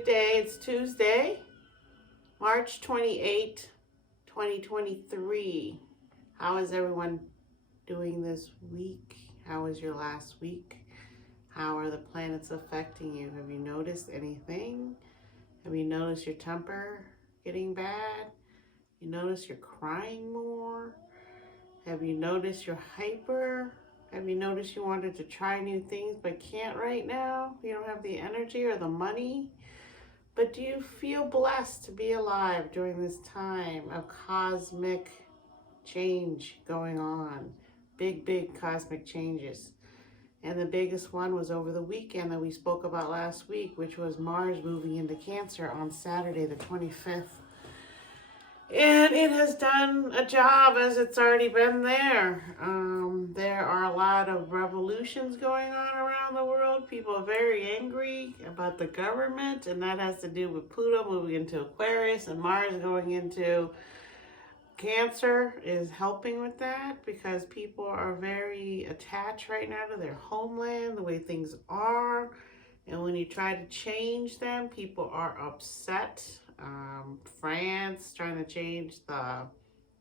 good day. It's Tuesday, March 28, 2023. How is everyone doing this week? How was your last week? How are the planets affecting you? Have you noticed anything? Have you noticed your temper getting bad? You notice you're crying more? Have you noticed you're hyper? Have you noticed you wanted to try new things but can't right now? You don't have the energy or the money? But do you feel blessed to be alive during this time of cosmic change going on? Big cosmic changes. And the biggest one was over the weekend that we spoke about last week, which was Mars moving into Cancer on Saturday the 25th. And it has done a job as it's already been there. There are a lot of revolutions going on around the world. People are very angry about the government, and that has to do with Pluto moving into Aquarius and Mars going into Cancer is helping with that because people are very attached right now to their homeland, the way things are. And when you try to change them, people are upset. France trying to change the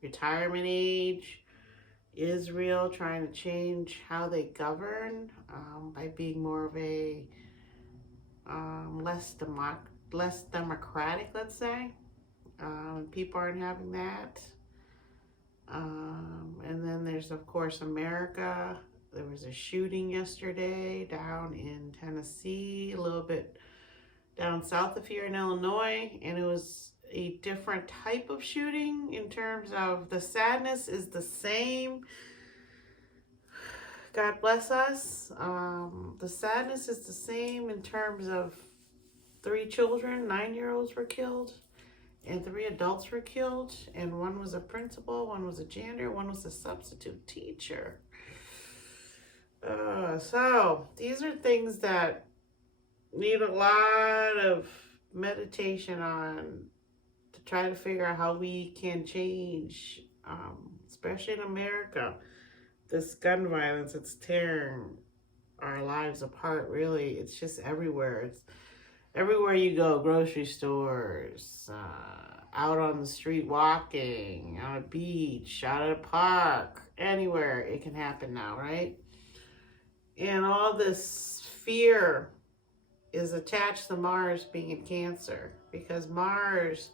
retirement age. Israel trying to change how they govern by being more of a less democratic, let's say. People aren't having that. And then there's, of course, America. There was a shooting yesterday down in Tennessee, a little bit down south of here in Illinois, and it was a different type of shooting in terms of the sadness is the same. God bless us. The sadness is the same in terms of 3 children, 9-year-olds were killed, and 3 adults were killed, and one was a principal, one was a janitor, one was a substitute teacher. So these are things that need a lot of meditation on to try to figure out how we can change, especially in America. This gun violence, it's tearing our lives apart, really. It's just everywhere. It's everywhere you go, grocery stores, out on the street walking, on a beach, out at a park, anywhere it can happen now, right? And all this fear is attached to Mars being in Cancer, because Mars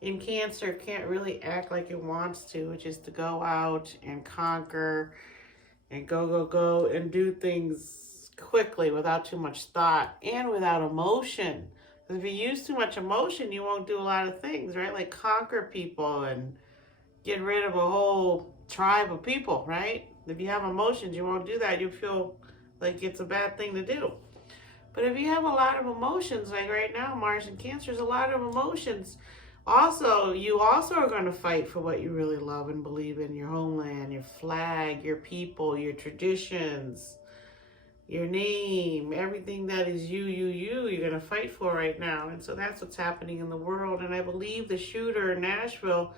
in Cancer can't really act like it wants to, which is to go out and conquer and go and do things quickly without too much thought and without emotion. If you use too much emotion, you won't do a lot of things, right? Like conquer people and get rid of a whole tribe of people, right? If you have emotions, you won't do that. You feel like it's a bad thing to do. But if you have a lot of emotions, like right now, Mars in Cancer is a lot of emotions. Also, you also are going to fight for what you really love and believe in, your homeland, your flag, your people, your traditions, your name, everything that is you're going to fight for right now. And so that's what's happening in the world. And I believe the shooter in Nashville,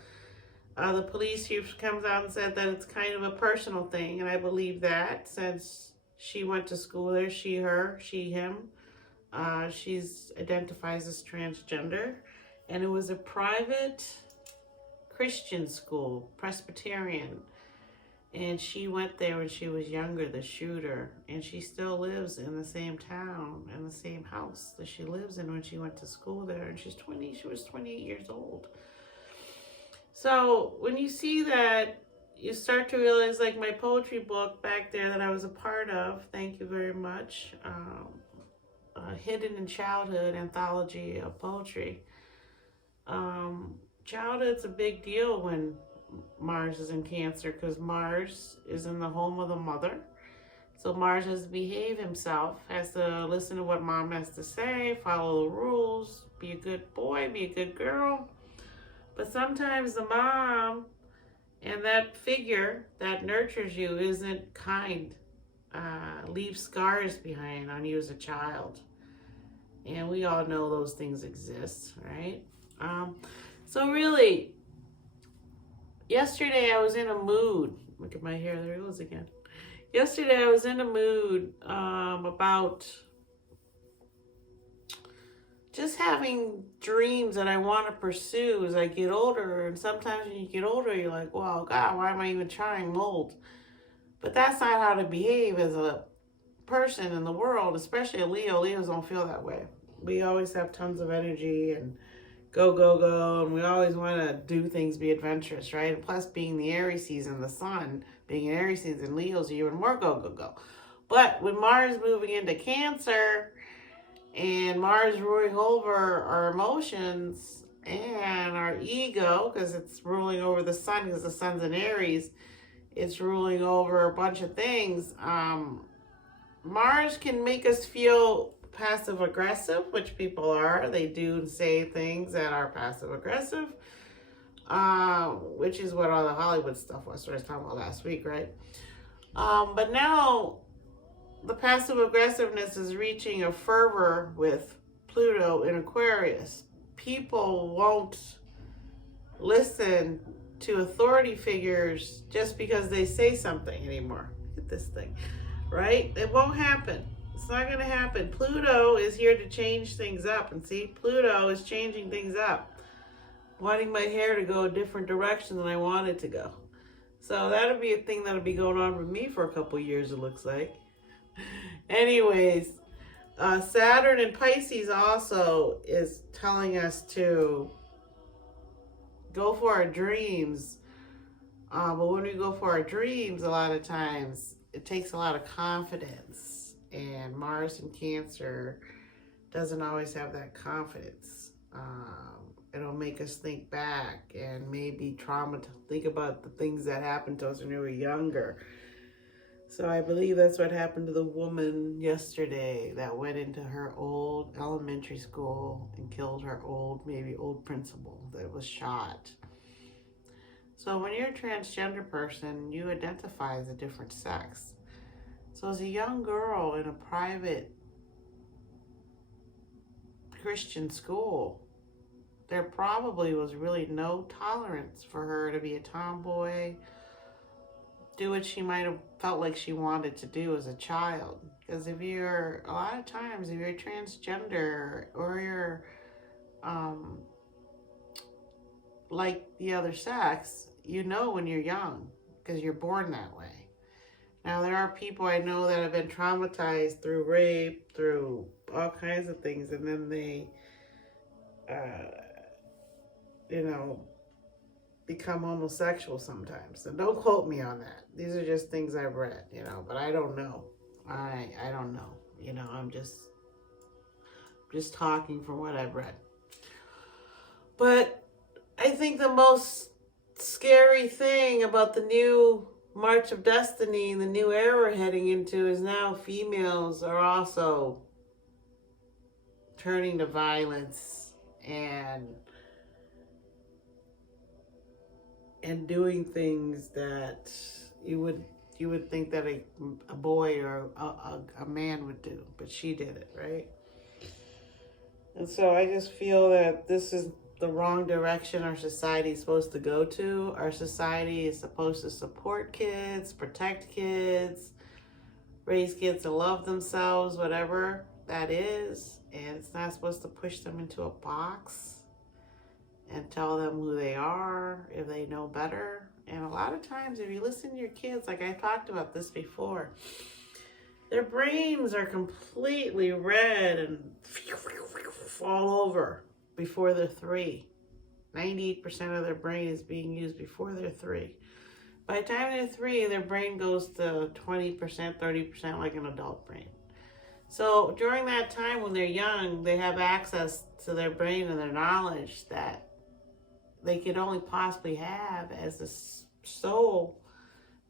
the police chief comes out and said that it's kind of a personal thing. And I believe that since she went to school there, she, her, she, him. She's identifies as transgender. And it was a private Christian school, Presbyterian. And she went there when she was younger, the shooter. And she still lives in the same town and the same house that she lives in when she went to school there. And she was 28 years old. So when you see that, you start to realize, like my poetry book back there that I was a part of, thank you very much, Hidden in Childhood anthology of poetry. Childhood's a big deal when Mars is in Cancer, because Mars is in the home of the mother. So Mars has to behave himself, has to listen to what mom has to say, follow the rules, be a good boy, be a good girl. But sometimes the mom and that figure that nurtures you isn't kind, leaves scars behind on you as a child. And we all know those things exist, right? So really, yesterday I was in a mood. Look at my hair, there it goes again. Yesterday I was in a mood about just having dreams that I want to pursue as I get older. And sometimes when you get older, you're like, well, God, why am I even trying mold? But that's not how to behave as a person in the world, especially a Leo. Leos don't feel that way. We always have tons of energy and go, go, go. And we always want to do things, be adventurous, right? And plus, being the Aries season, the sun being in Aries season, Leos are even more go, go, go. But with Mars moving into Cancer and Mars ruling over our emotions and our ego, because it's ruling over the sun, because the sun's in Aries, it's ruling over a bunch of things. Mars can make us feel passive aggressive, which people are. They do say things that are passive aggressive, which is what all the Hollywood stuff was I was talking about last week, right? But now the passive aggressiveness is reaching a fervor with Pluto in Aquarius. People won't listen to authority figures just because they say something anymore. Look at this thing, right? It won't happen. It's not going to happen. Pluto is here to change things up. And see, Pluto is changing things up. Wanting my hair to go a different direction than I want it to go. So that'll be a thing that'll be going on with me for a couple years, it looks like. Anyways, Saturn in Pisces also is telling us to go for our dreams. But when we go for our dreams, a lot of times it takes a lot of confidence. And Mars in Cancer doesn't always have that confidence. It'll make us think back and maybe think about the things that happened to us when we were younger. So I believe that's what happened to the woman yesterday that went into her old elementary school and killed her old principal that was shot. So when you're a transgender person, you identify as a different sex. So as a young girl in a private Christian school, there probably was really no tolerance for her to be a tomboy, do what she might have felt like she wanted to do as a child. Because a lot of times, if you're transgender or you're like the other sex, you know when you're young because you're born that way. Now, there are people I know that have been traumatized through rape, through all kinds of things, and then they, become homosexual sometimes. So don't quote me on that. These are just things I've read, but I don't know. I don't know. I'm just talking from what I've read. But I think the most scary thing about the new March of Destiny, the new era we're heading into, is now females are also turning to violence and doing things that you would think that a boy or a man would do, but she did it, right? And so I just feel that this is the wrong direction our society is supposed to go to. Our society is supposed to support kids, protect kids, raise kids to love themselves, whatever that is. And it's not supposed to push them into a box and tell them who they are if they know better. And a lot of times, if you listen to your kids, like I talked about this before, their brains are completely red and fall over before they're 3. 98% of their brain is being used before they're 3. By the time they're 3, their brain goes to 20%, 30% like an adult brain. So during that time when they're young, they have access to their brain and their knowledge that they could only possibly have as a soul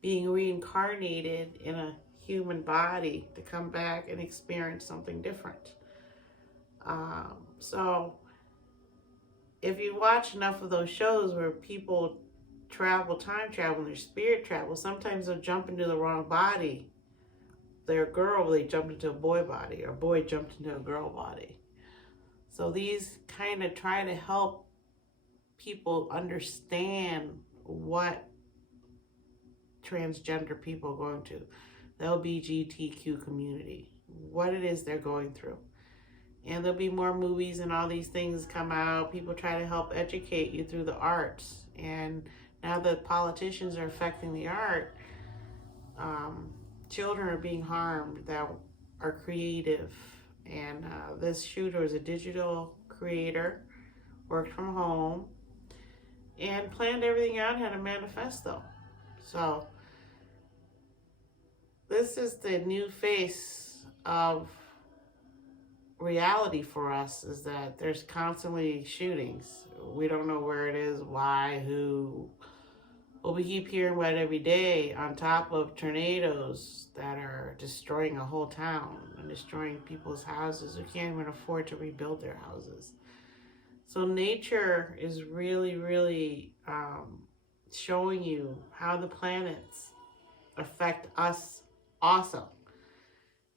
being reincarnated in a human body to come back and experience something different. So if you watch enough of those shows where people time travel, and their spirit travel, sometimes they'll jump into the wrong body. They're a girl, they jumped into a boy body, or a boy jumped into a girl body. So these kind of try to help people understand what transgender people are going to, the LGBTQ community, what it is they're going through. And there'll be more movies and all these things come out. People try to help educate you through the arts. And now that politicians are affecting the art, children are being harmed that are creative. And this shooter is a digital creator, worked from home, and planned everything out, had a manifesto. So this is the new face of reality for us, is that there's constantly shootings. We don't know where it is, why, who, but we keep hearing about it every day, on top of tornadoes that are destroying a whole town and destroying people's houses who can't even afford to rebuild their houses. So nature is really showing you how the planets affect us also.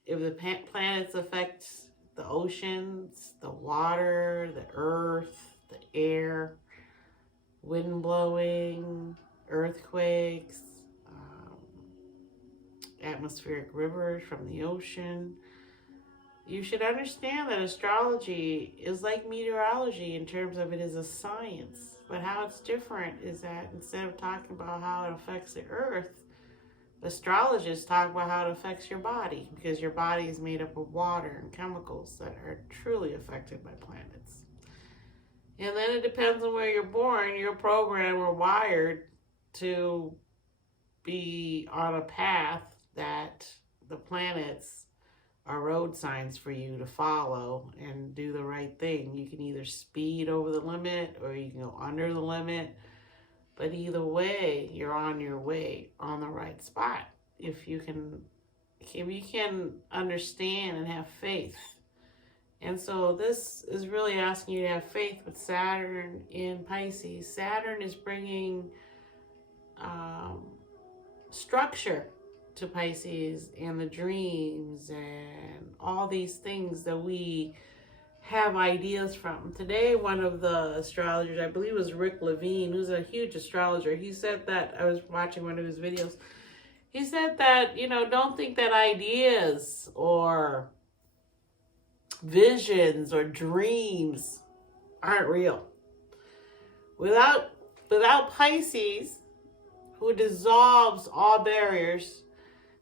If the planets affect the oceans, the water, the earth, the air, wind blowing, earthquakes, atmospheric rivers from the ocean, you should understand that astrology is like meteorology in terms of it is a science. But how it's different is that instead of talking about how it affects the earth, astrologists talk about how it affects your body, because your body is made up of water and chemicals that are truly affected by planets. And then it depends on where you're born. You're programmed or wired to be on a path that the planets are road signs for you to follow and do the right thing. You can either speed over the limit or you can go under the limit. But either way, you're on your way, on the right spot. If you can understand and have faith. And so this is really asking you to have faith with Saturn in Pisces. Saturn is bringing structure to Pisces, and the dreams and all these things that we have ideas from. Today, one of the astrologers, I believe it was Rick Levine, who's a huge astrologer, he said that, I was watching one of his videos, he said that, don't think that ideas or visions or dreams aren't real. Without Pisces, who dissolves all barriers,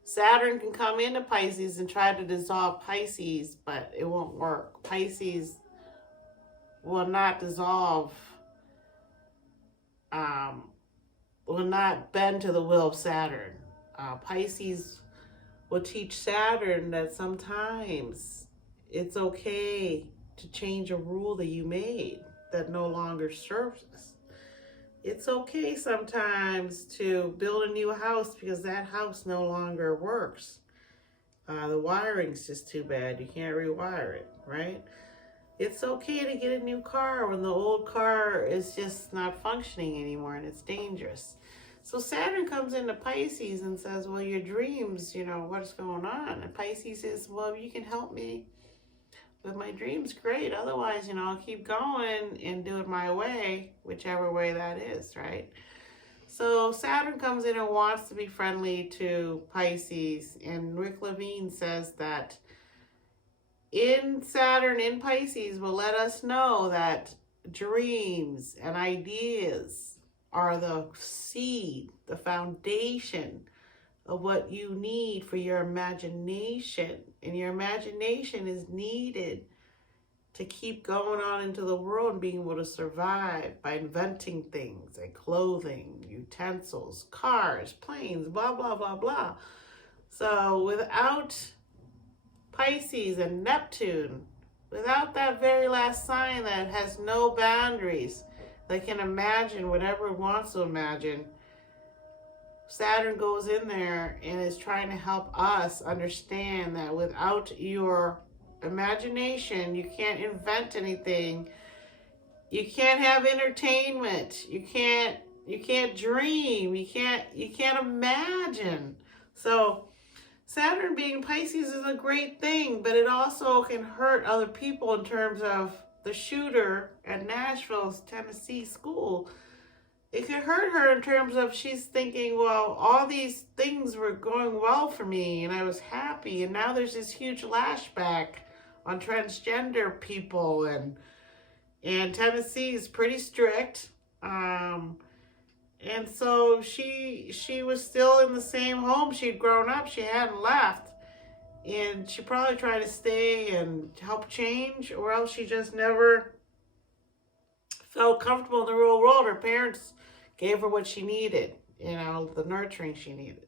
Saturn can come into Pisces and try to dissolve Pisces, but it won't work. Pisces will not dissolve, will not bend to the will of Saturn. Pisces will teach Saturn that sometimes it's okay to change a rule that you made that no longer serves us. It's okay sometimes to build a new house because that house no longer works. The wiring's just too bad. You can't rewire it, right? It's okay to get a new car when the old car is just not functioning anymore and it's dangerous. So Saturn comes into Pisces and says, well, your dreams, what's going on? And Pisces says, well, if you can help me with my dreams, great. Otherwise, I'll keep going and do it my way, whichever way that is, right? So Saturn comes in and wants to be friendly to Pisces. And Rick Levine says that in Saturn in Pisces will let us know that dreams and ideas are the seed, the foundation of what you need for your imagination. And your imagination is needed to keep going on into the world and being able to survive by inventing things like clothing, utensils, cars, planes, blah, blah, blah, blah. So without Pisces and Neptune, without that very last sign that has no boundaries, that can imagine whatever it wants to imagine, Saturn goes in there and is trying to help us understand that without your imagination, you can't invent anything. You can't have entertainment. You can't dream. You can't imagine. So Saturn being Pisces is a great thing, but it also can hurt other people in terms of the shooter at Nashville's Tennessee school. It could hurt her in terms of she's thinking, well, all these things were going well for me and I was happy, and now there's this huge lashback on transgender people, and Tennessee is pretty strict. And so she was still in the same home she'd grown up. She hadn't left. And she probably tried to stay and help change, or else she just never felt comfortable in the real world. Her parents gave her what she needed, the nurturing she needed.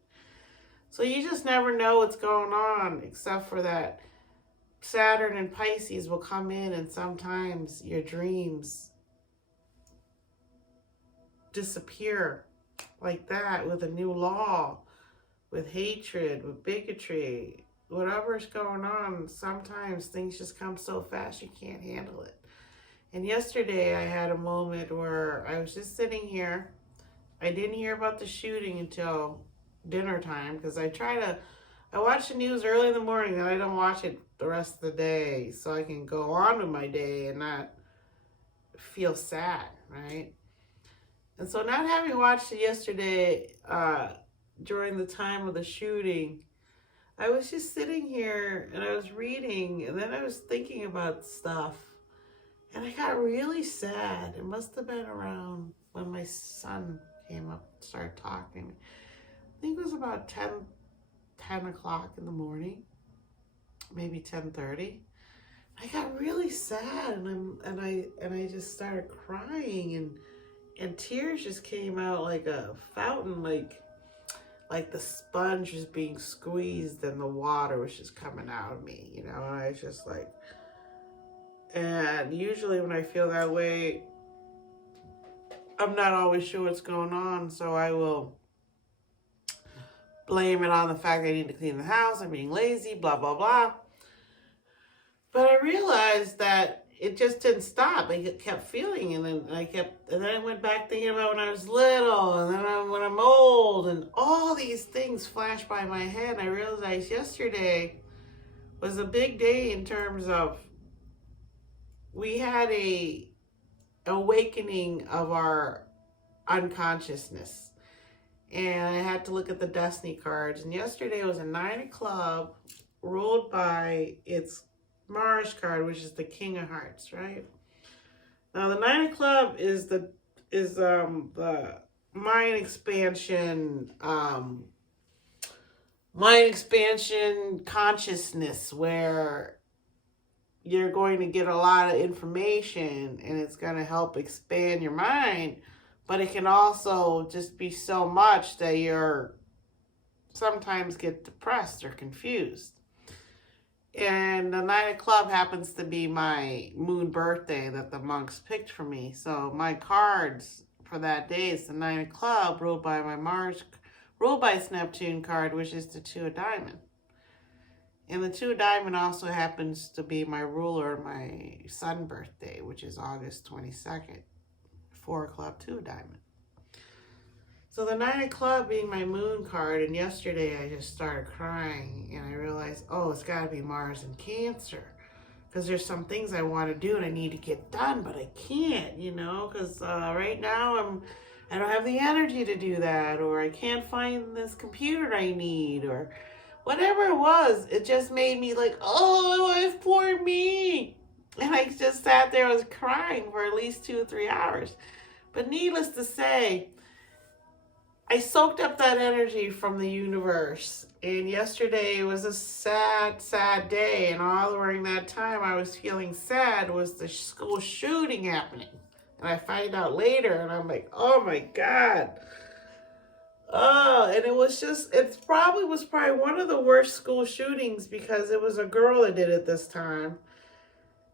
So you just never know what's going on, except for that Saturn and Pisces will come in, and sometimes your dreams disappear like that, with a new law, with hatred, with bigotry, whatever's going on. Sometimes things just come so fast you can't handle it. And yesterday I had a moment where I was just sitting here. I didn't hear about the shooting until dinner time, because I watch the news early in the morning, and I don't watch it the rest of the day, so I can go on with my day and not feel sad, right? And so, not having watched it yesterday during the time of the shooting, I was just sitting here and I was reading, and then I was thinking about stuff, and I got really sad. It must have been around when my son came up and started talking to me. I think it was about 10 o'clock in the morning, maybe 10:30. I got really sad, and I just started crying, and tears just came out like a fountain, like the sponge was being squeezed and the water was just coming out of me, and I was just like, and usually when I feel that way, I'm not always sure what's going on, so I will blame it on the fact that I need to clean the house, I'm being lazy, blah, blah, blah. But I realized that it just didn't stop. I kept feeling, and then I went back thinking about when I was little, and then when I'm old, and all these things flashed by my head. I realized yesterday was a big day in terms of we had a awakening of our unconsciousness. And I had to look at the destiny cards. And yesterday was a 9 of club ruled by its Mars card, which is the King of Hearts, right? Now the 9 of club is the mind expansion consciousness, where you're going to get a lot of information and it's going to help expand your mind, but it can also just be so much that you're sometimes get depressed or confused. And the 9 of club happens to be my moon birthday that the monks picked for me. So my cards for that day is the 9 of club, ruled by my Mars, ruled by its Neptune card, which is the 2 of diamond. And the 2 of diamond also happens to be my ruler of my sun birthday, which is August 22nd, 4 of club, 2 of diamond. So the 9 of club being my moon card, and yesterday I just started crying, and I realized, oh, it's got to be Mars in Cancer, because there's some things I want to do and I need to get done, but I can't, because right now I don't have the energy to do that, or I can't find this computer I need, or whatever it was. It just made me like, oh, it's poor me. And I just sat there, I was crying for at least 2 or 3 hours. But needless to say, I soaked up that energy from the universe. And yesterday was a sad, sad day. And all during that time I was feeling sad was the school shooting happening. And I find out later, and I'm like, oh my God. Oh, and it probably was one of the worst school shootings, because it was a girl that did it this time,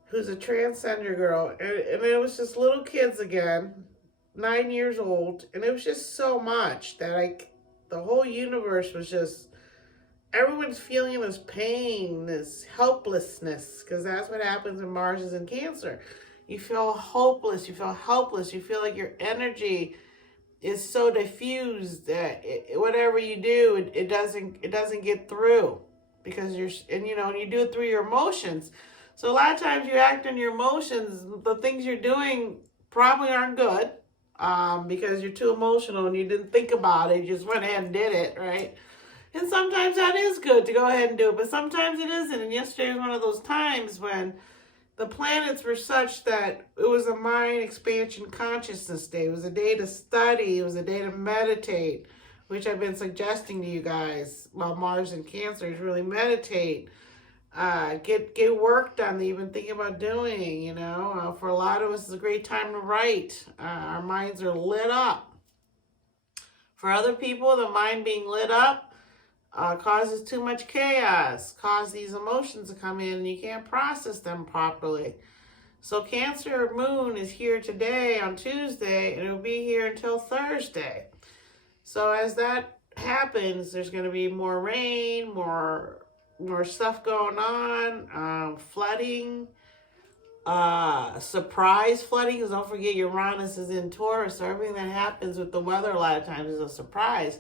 who's a transgender girl. And it was just little kids again, 9 years old. And it was just so much that the whole universe was just, everyone's feeling this pain, this helplessness, because that's what happens when Mars is in Cancer. You feel hopeless, you feel helpless, you feel like your energy is so diffused that whatever you do, it doesn't get through, because you do it through your emotions. So a lot of times you act on your emotions. The things you're doing probably aren't good, because you're too emotional and you didn't think about it. You just went ahead and did it, right? And sometimes that is good to go ahead and do it, but sometimes it isn't. And yesterday was one of those times when the planets were such that it was a mind expansion consciousness day. It was a day to study. It was a day to meditate, which I've been suggesting to you guys while Mars in Cancer is really meditate. Get work done that you've been thinking about doing, you know. For a lot of us, it's a great time to write. Our minds are lit up. For other people, the mind being lit up causes too much chaos, cause these emotions to come in and you can't process them properly. So Cancer Moon is here today on Tuesday and it will be here until Thursday. So as that happens, there's going to be more rain, more stuff going on, flooding, surprise flooding, because don't forget Uranus is in Taurus, so everything that happens with the weather a lot of times is a surprise.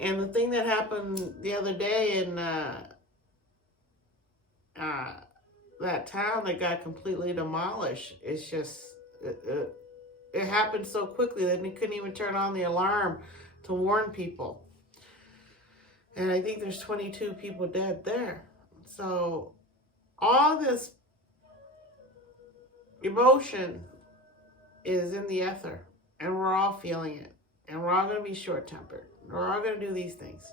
And the thing that happened the other day in that town that got completely demolished, it's just, it happened so quickly that we couldn't even turn on the alarm to warn people. And I think there's 22 people dead there. So all this emotion is in the ether, and we're all feeling it, and we're all going to be short-tempered. We're all going to do these things.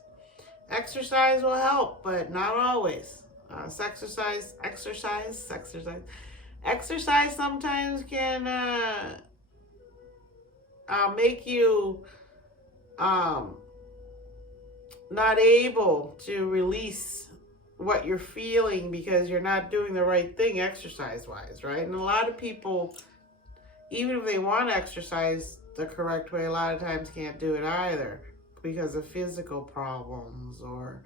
Exercise will help, but not always. Exercise sometimes can make you not able to release what you're feeling because you're not doing the right thing exercise-wise, right? And a lot of people, even if they want to exercise the correct way, a lot of times can't do it either because of physical problems, or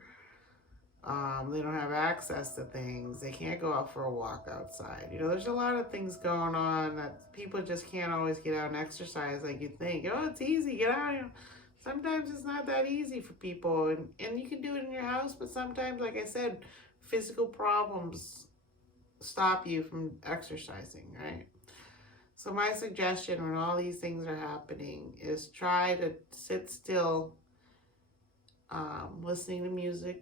they don't have access to things. They can't go out for a walk outside. You know, there's a lot of things going on that people just can't always get out and exercise like you think. Oh, it's easy, get out. You know, sometimes it's not that easy for people, and you can do it in your house, but sometimes, like I said, physical problems stop you from exercising, right? So my suggestion when all these things are happening is try to sit still, listening to music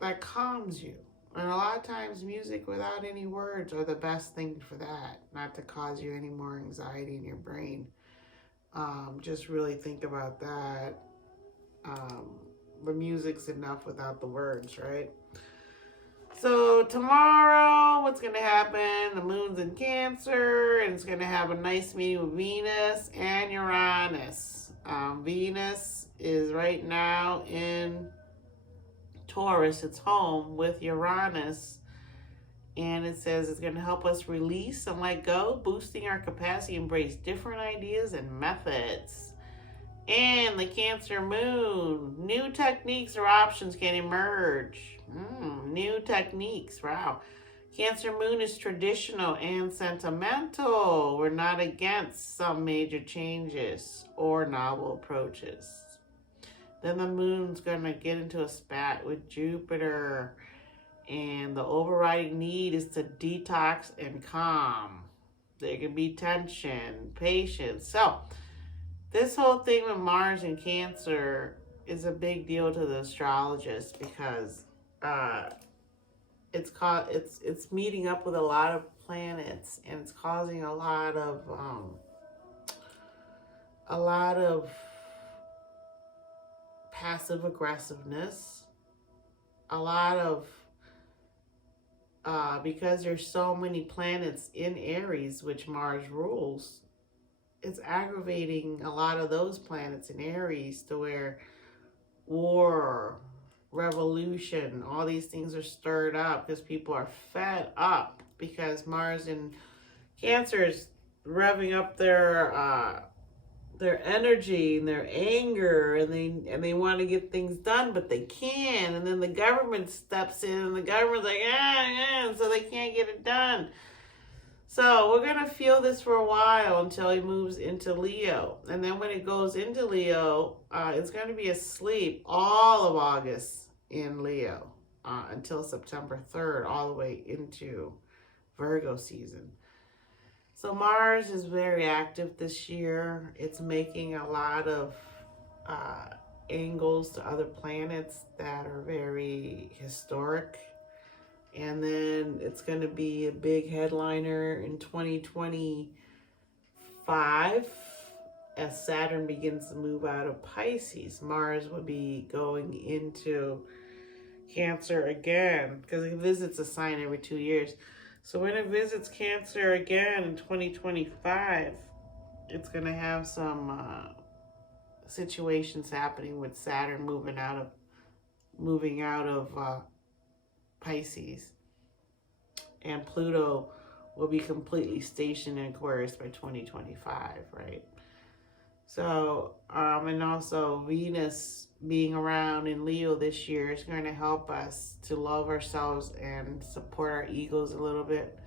that calms you. And a lot of times music without any words are the best thing for that, not to cause you any more anxiety in your brain. Just really think about that. The music's enough without the words, right? So tomorrow, what's going to happen? The moon's in Cancer, and it's going to have a nice meeting with Venus and Uranus. Venus is right now in Taurus. It's home with Uranus. And it says it's going to help us release and let go, boosting our capacity to embrace different ideas and methods. And the Cancer Moon, new techniques or options can emerge. New techniques, wow. Cancer Moon is traditional and sentimental. We're not against some major changes or novel approaches. Then the moon's going to get into a spat with Jupiter. And the overriding need is to detox and calm. There can be tension, patience. So this whole thing with Mars and Cancer is a big deal to the astrologers because it's meeting up with a lot of planets, and it's causing a lot of passive aggressiveness, a lot of because there's so many planets in Aries, which Mars rules, it's aggravating a lot of those planets in Aries to where war, revolution, all these things are stirred up because people are fed up because Mars in Cancer is revving up their energy and their anger, and they want to get things done, but they can't. And then the government steps in, and the government's like, and so they can't get it done. So we're going to feel this for a while until he moves into Leo. And then when it goes into Leo, it's going to be asleep all of August in Leo until September 3rd, all the way into Virgo season. So Mars is very active this year. It's making a lot of angles to other planets that are very historic. And then it's going to be a big headliner in 2025 as Saturn begins to move out of Pisces. Mars will be going into Cancer again because it visits a sign every 2 years. So when it visits Cancer again in 2025, it's going to have some situations happening with Saturn moving out of Pisces, and Pluto will be completely stationed in Aquarius by 2025, right? So, and also Venus being around in Leo this year is going to help us to love ourselves and support our egos a little bit,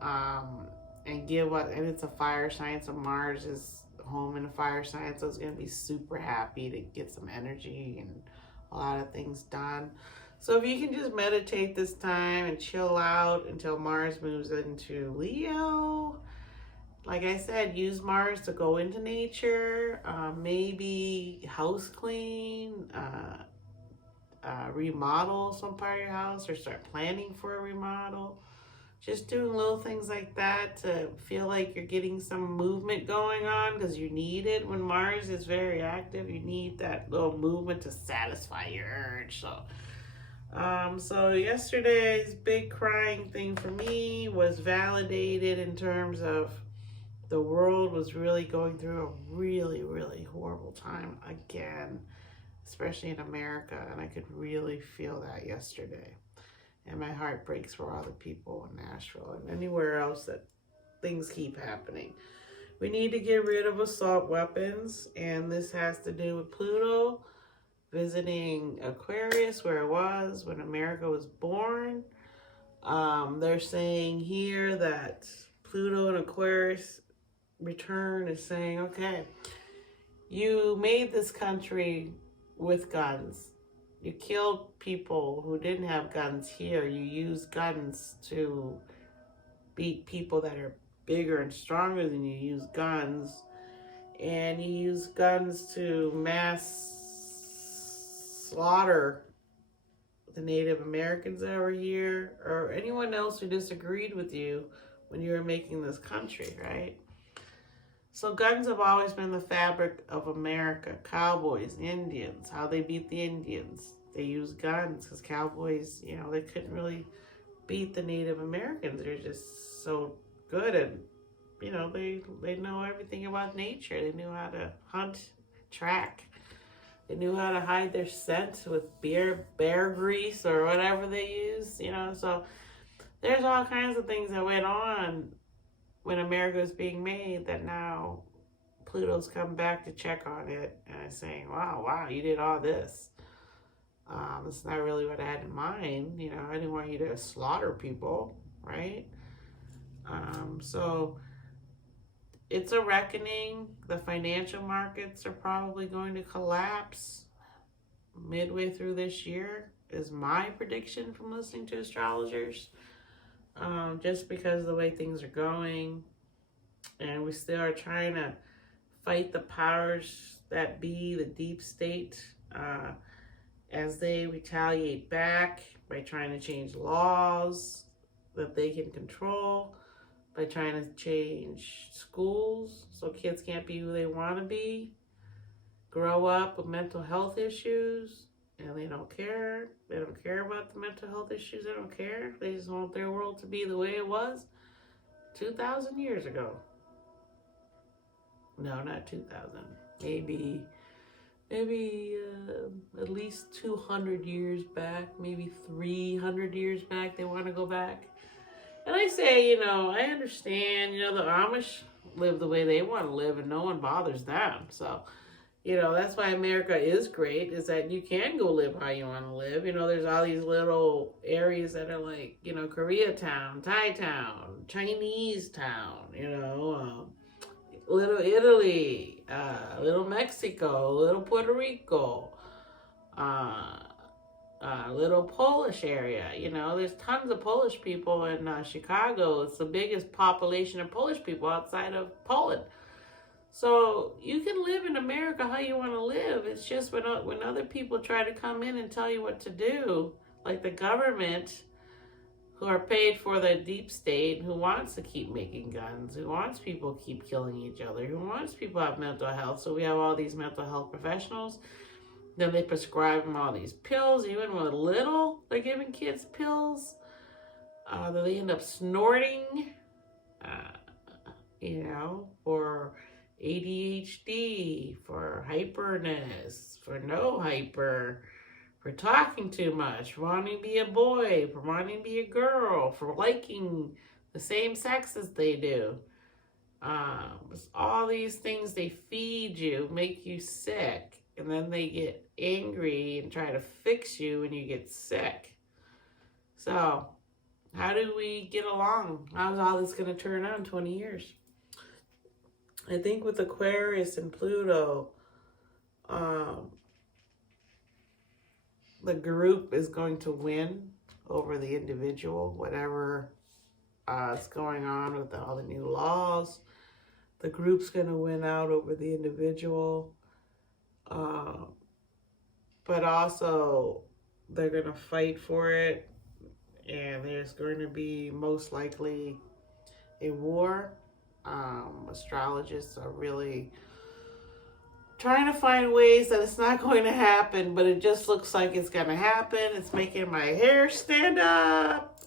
and give us, and it's a fire sign, so Mars is home in a fire sign, so it's going to be super happy to get some energy and a lot of things done. So if you can just meditate this time and chill out until Mars moves into Leo, like I said, use Mars to go into nature, maybe house clean, remodel some part of your house or start planning for a remodel. Just doing little things like that to feel like you're getting some movement going on, because you need it. When Mars is very active, you need that little movement to satisfy your urge. So yesterday's big crying thing for me was validated in terms of the world was really going through a really, really horrible time again, especially in America, and I could really feel that yesterday. And my heart breaks for all the people in Nashville and anywhere else that things keep happening. We need to get rid of assault weapons, and this has to do with Pluto visiting Aquarius, where it was when America was born. They're saying here that Pluto and Aquarius return is saying, okay, you made this country with guns. You killed people who didn't have guns here. You use guns to beat people that are bigger and stronger than you. Use guns. And you use guns to mass slaughter the Native Americans that were here or anyone else who disagreed with you when you were making this country, right? So guns have always been the fabric of America. Cowboys, Indians, how they beat the Indians. They use guns because cowboys, they couldn't really beat the Native Americans. They're just so good at, they know everything about nature. They knew how to hunt, track. They knew how to hide their scent with bear grease or whatever they use, So there's all kinds of things that went on when America was being made that now Pluto's come back to check on it and is saying, wow, you did all this. It's not really what I had in mind. I didn't want you to slaughter people, right? So it's a reckoning. The financial markets are probably going to collapse midway through this year, is my prediction from listening to astrologers. Just because of the way things are going. And we still are trying to fight the powers that be, the deep state, as they retaliate back by trying to change laws that they can control, by trying to change schools so kids can't be who they want to be, grow up with mental health issues, and they don't care. They don't care about the mental health issues. They don't care. They just want their world to be the way it was 2,000 years ago. No, not 2,000. Maybe at least 200 years back, maybe 300 years back. They want to go back. And I say, I understand, the Amish live the way they want to live and no one bothers them. So, that's why America is great, is that you can go live how you want to live. There's all these little areas that are like, Koreatown, Thai town, Chinese town, little Italy, little Mexico, little Puerto Rico, little Polish area. There's tons of Polish people in Chicago. It's the biggest population of Polish people outside of Poland. So you can live in America how you want to live. It's just when other people try to come in and tell you what to do, like the government, who are paid for the deep state, who wants to keep making guns, who wants people to keep killing each other, who wants people to have mental health. So we have all these mental health professionals. Then they prescribe them all these pills. Even when little, they're giving kids pills that they end up snorting, uh, for ADHD, for hyperness, for no hyper, for talking too much, for wanting to be a boy, for wanting to be a girl, for liking the same sex as they do. All these things they feed you make you sick, and then they get angry and try to fix you when you get sick. So, how do we get along? How's all this going to turn out in 20 years? I think with Aquarius and Pluto, the group is going to win over the individual, whatever is going on with all the new laws. The group's going to win out over the individual. But also, they're going to fight for it. And there's going to be most likely a war. Astrologists are really trying to find ways that it's not going to happen, but it just looks like it's going to happen. It's making my hair stand up.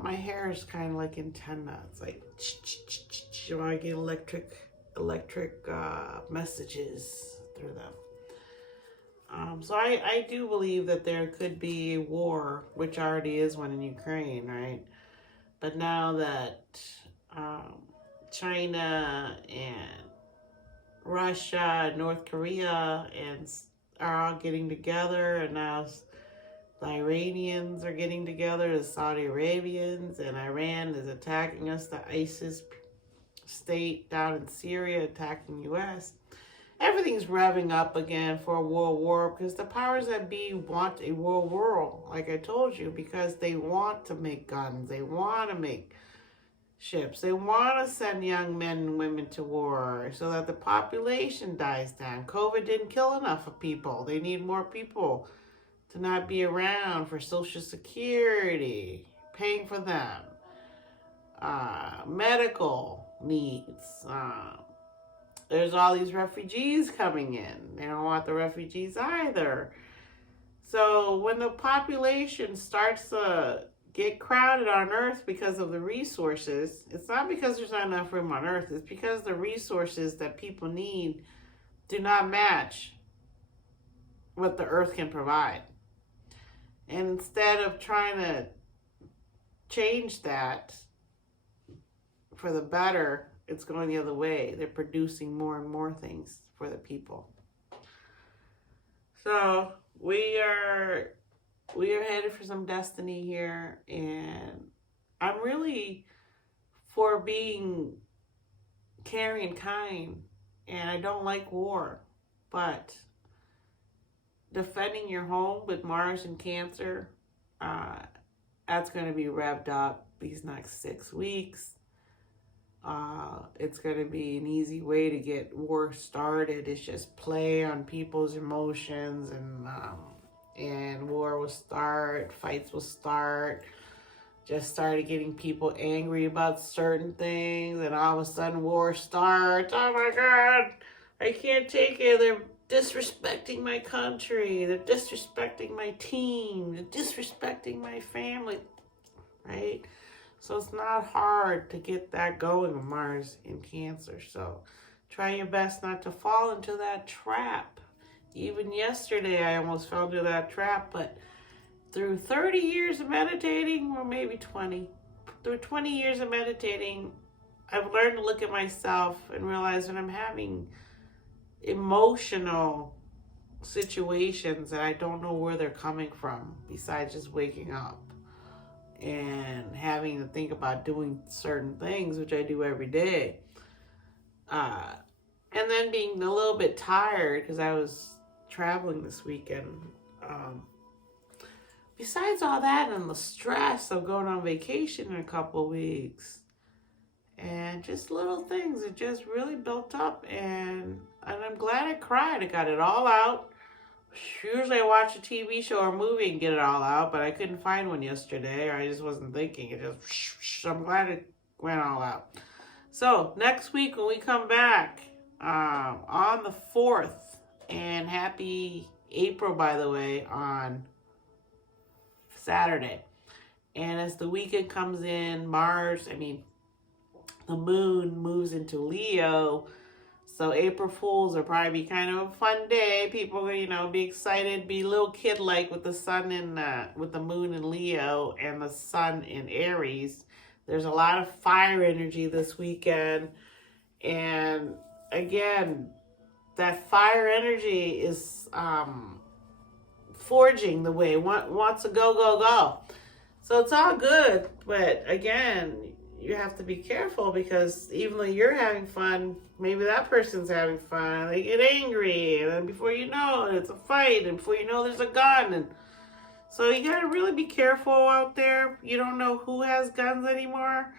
My hair is kind of like antenna. It's like, I get electric messages through them. So I do believe that there could be a war, which already is one in Ukraine, right? But now that China and Russia, North Korea, are all getting together, and now the Iranians are getting together, the Saudi Arabians, and Iran is attacking us, the ISIS state down in Syria attacking U.S. Everything's revving up again for a world war because the powers that be want a world war, like I told you, because they want to make guns, they want to make ships, they want to send young men and women to war so that the population dies down. COVID didn't kill enough of people. They need more people to not be around for Social Security, paying for them, medical needs. There's all these refugees coming in. They don't want the refugees either. So when the population starts to get crowded on Earth because of the resources, it's not because there's not enough room on Earth. It's because the resources that people need do not match what the Earth can provide. And instead of trying to change that for the better, it's going the other way. They're producing more and more things for the people. So we are headed for some destiny here, and I'm really for being caring and kind, and I don't like war, but defending your home with Mars and Cancer, that's going to be revved up these next 6 weeks. It's going to be an easy way to get war started. It's just play on people's emotions, and war will start, fights will start. Just started getting people angry about certain things, and all of a sudden war starts. Oh my God, I can't take it. They're disrespecting my country. They're disrespecting my team. They're disrespecting my family, right? So it's not hard to get that going with Mars in Cancer. So try your best not to fall into that trap. Even yesterday, I almost fell into that trap, but through 30 years of meditating, or maybe 20, through 20 years of meditating, I've learned to look at myself and realize when I'm having emotional situations that I don't know where they're coming from, besides just waking up and having to think about doing certain things, which I do every day. And then being a little bit tired because I was traveling this weekend. Besides all that and the stress of going on vacation in a couple of weeks And just little things. It just really built up, and I'm glad I cried. I got it all out. Usually I watch a TV show or movie and get it all out, but I couldn't find one yesterday, or I just wasn't thinking. It just, I'm glad it went all out. So next week when we come back, on the 4th, and happy April, by the way, on Saturday. And as the weekend comes in, the moon moves into Leo. So April Fools will probably be kind of a fun day. People, be excited, be a little kid-like with the sun with the moon in Leo and the sun in Aries. There's a lot of fire energy this weekend. And again, that fire energy is forging the way, wants to go, go, go. So it's all good. But again, you have to be careful, because even though you're having fun, maybe that person's having fun. They get angry, and then before you know it, it's a fight, and before you know, there's a gun. And so you gotta really be careful out there. You don't know who has guns anymore.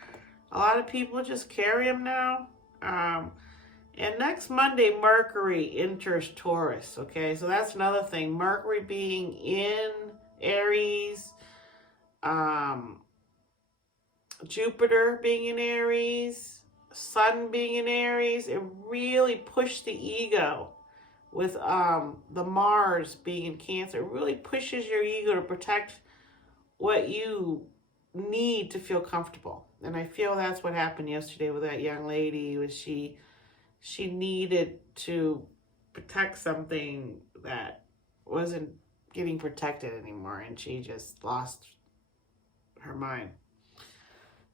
A lot of people just carry them now. And next Monday, Mercury enters Taurus. Okay, so that's another thing. Mercury being in Aries, Jupiter being in Aries, Sun being in Aries, it really pushed the ego. With the Mars being in Cancer, it really pushes your ego to protect what you need to feel comfortable. And I feel that's what happened yesterday with that young lady. Was she needed to protect something that wasn't getting protected anymore, and she just lost her mind.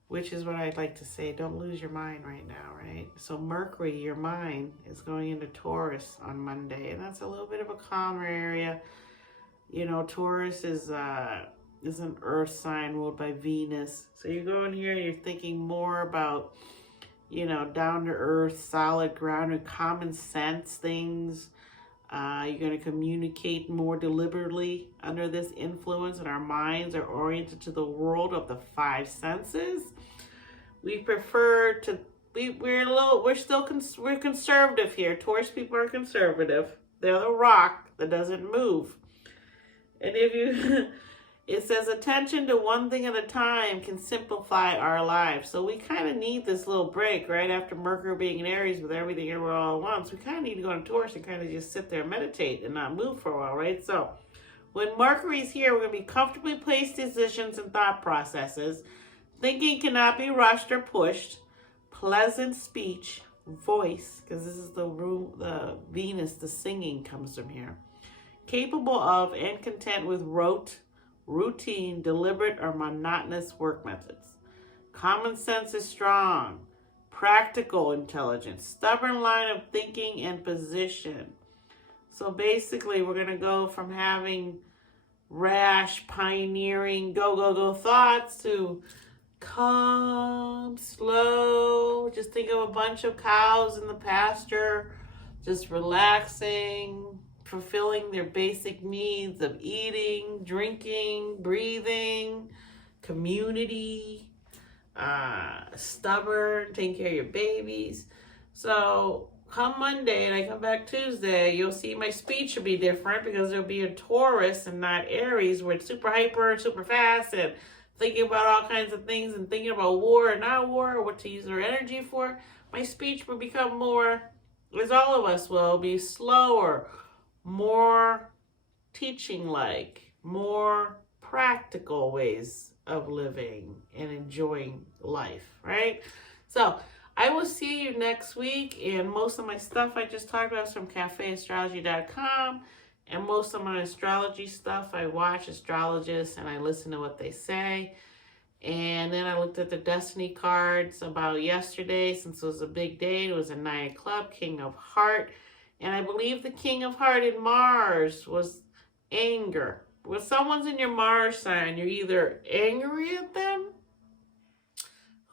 Which is what I'd like to say. Don't lose your mind right now, right? So Mercury, your mind, is going into Taurus on Monday. And that's a little bit of a calmer area. Taurus is an earth sign ruled by Venus. So you go in here and you're thinking more about, down to earth, solid ground, and common sense things. You're going to communicate more deliberately under this influence, and our minds are oriented to the world of the five senses. We prefer to we're conservative here. Taurus people are conservative. They're the rock that doesn't move. And it says attention to one thing at a time can simplify our lives. So we kind of need this little break right after Mercury being in Aries with everything everywhere all at once. We kind of need to go on Taurus and kind of just sit there and meditate and not move for a while, right? So when Mercury's here, we're going to be comfortably placed decisions and thought processes. Thinking cannot be rushed or pushed. Pleasant speech, voice, because this is the Venus, the singing comes from here. Capable of and content with rote, routine, deliberate, or monotonous work methods. Common sense is strong. Practical intelligence. Stubborn line of thinking and position. So basically, we're going to go from having rash, pioneering, go, go, go thoughts to calm, slow. Just think of a bunch of cows in the pasture, just relaxing, fulfilling their basic needs of eating, drinking, breathing, community, stubborn, taking care of your babies. So come Monday and I come back Tuesday, you'll see my speech will be different, because there'll be a Taurus and not Aries, where it's super hyper, super fast, and thinking about all kinds of things, and thinking about war and not war, or what to use their energy for. My speech will become more, as all of us will, be slower, more teaching-like, more practical ways of living and enjoying life, right? So I will see you next week, and most of my stuff I just talked about is from cafeastrology.com, and most of my astrology stuff, I watch astrologists and I listen to what they say. And then I looked at the destiny cards about yesterday, since it was a big day. It was a 9 o'clock, King of Heart. And I believe the King of Heart in Mars was anger. When someone's in your Mars sign, you're either angry at them,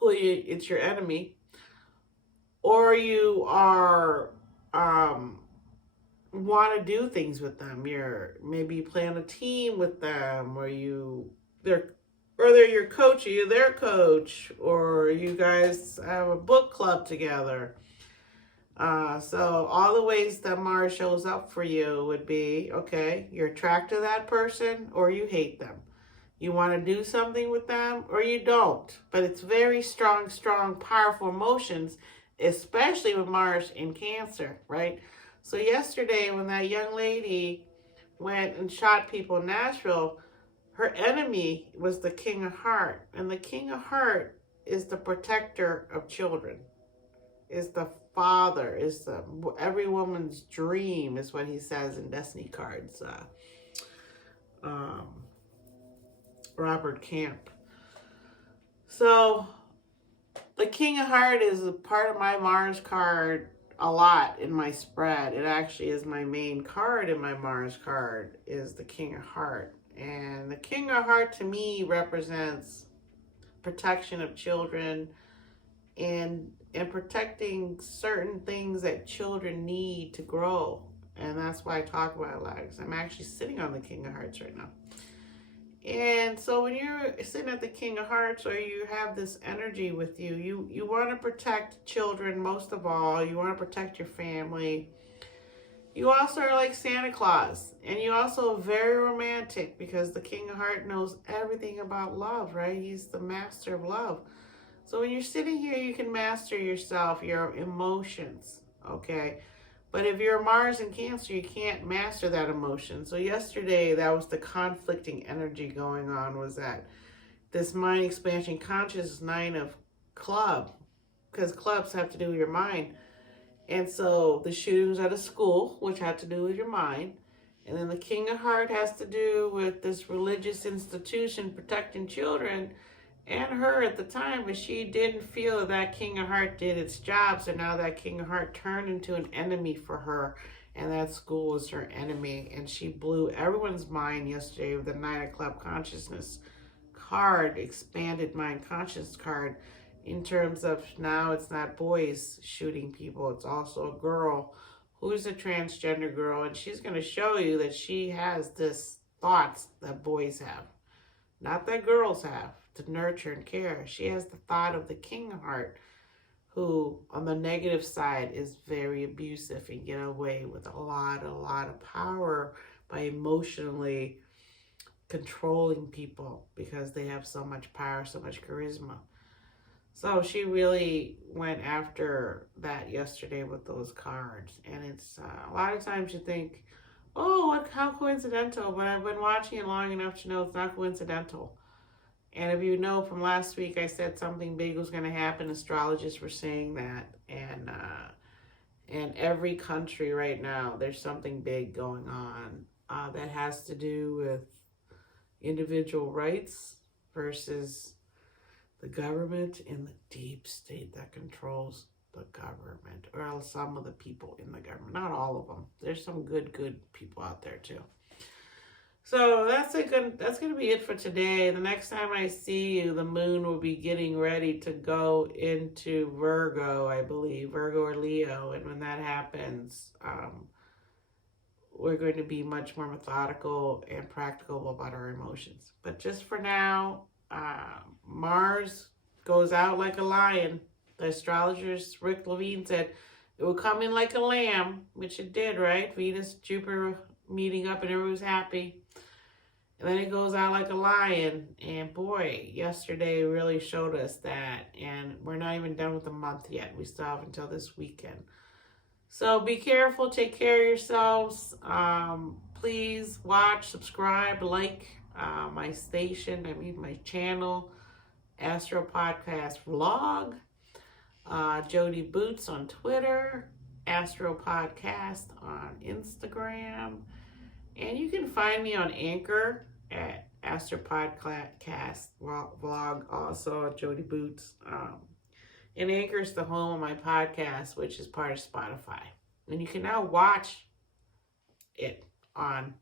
it's your enemy, or you are want to do things with them. Maybe you plan a team with them, or or they're your coach, or you're their coach, or you guys have a book club together. So all the ways that Mars shows up for you would be, okay, you're attracted to that person or you hate them. You want to do something with them or you don't. But it's very strong, powerful emotions, especially with Mars in Cancer, right? So yesterday when that young lady went and shot people in Nashville, her enemy was the King of Heart. And the King of Heart is the protector of children, is the father, is the every woman's dream, is what he says in Destiny Cards. Robert Camp. So the King of Heart is a part of my Mars card a lot in my spread. It actually is my main card in my Mars card, is the King of Heart. And the King of Heart to me represents protection of children and protecting certain things that children need to grow. And that's why I talk about it a lot, because I'm actually sitting on the King of Hearts right now. And so when you're sitting at the King of Hearts, or you have this energy with you, you want to protect children most of all. You want to protect your family. You also are like Santa Claus, and you also are very romantic, because the King of Heart knows everything about love, right? He's the master of love. So when you're sitting here, you can master yourself, your emotions, okay? But if you're Mars in Cancer, you can't master that emotion. So yesterday, that was the conflicting energy going on, was that this mind expansion conscious 9 of club, because clubs have to do with your mind. And so the shootings at a school, which had to do with your mind. And then the King of Heart has to do with this religious institution protecting children and her at the time, but she didn't feel that that King of Heart did its job. So now that King of Heart turned into an enemy for her, and that school was her enemy. And she blew everyone's mind yesterday with the 9 of Club Consciousness card, expanded mind conscious card, in terms of now it's not boys shooting people, it's also a girl who's a transgender girl, and she's going to show you that she has this thoughts that boys have, not that girls have, to nurture and care. She has the thought of the King of Heart, who on the negative side is very abusive and get away with a lot of power by emotionally controlling people because they have so much power, so much charisma. So she really went after that yesterday with those cards. And it's a lot of times you think, oh, how coincidental. But I've been watching it long enough to know it's not coincidental. And if you know from last week, I said something big was going to happen. Astrologists were saying that. And every country right now, there's something big going on that has to do with individual rights versus the government and the deep state that controls the government, or some of the people in the government. Not all of them. There's some good people out there too. So that's going to be it for today. The next time I see you, the moon will be getting ready to go into Virgo, I believe, Virgo or Leo. And when that happens, we're going to be much more methodical and practical about our emotions. But just for now, Mars goes out like a lion. The astrologers, Rick Levine, said it will come in like a lamb, which it did, right? Venus, Jupiter meeting up and everyone was happy. And then it goes out like a lion. And boy, yesterday really showed us that. And we're not even done with the month yet. We still have until this weekend. So be careful. Take care of yourselves. Please watch, subscribe, like my station. My channel, Astro Podcast Vlog. Jody Boots on Twitter. Astro Podcast on Instagram. And you can find me on Anchor at Astro Podcast Vlog, also Jody Boots. And Anchor is the home of my podcast, which is part of Spotify. And you can now watch it on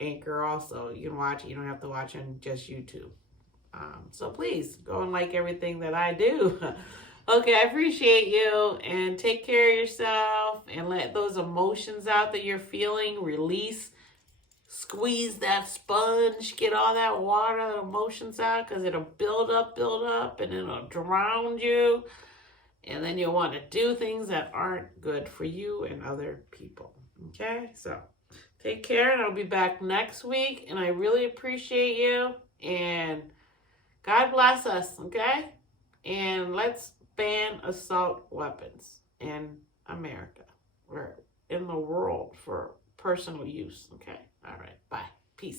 Anchor also. You can watch it. You don't have to watch it on just YouTube. So please go and like everything that I do. Okay, I appreciate you, and take care of yourself and let those emotions out that you're feeling release. squeeze that sponge, get all that water, emotions out, because it'll build up, and it'll drown you. And then you'll want to do things that aren't good for you and other people. Okay? So take care, and I'll be back next week. And I really appreciate you. And God bless us, okay? And let's ban assault weapons in America or in the world for personal use, okay? All right, bye.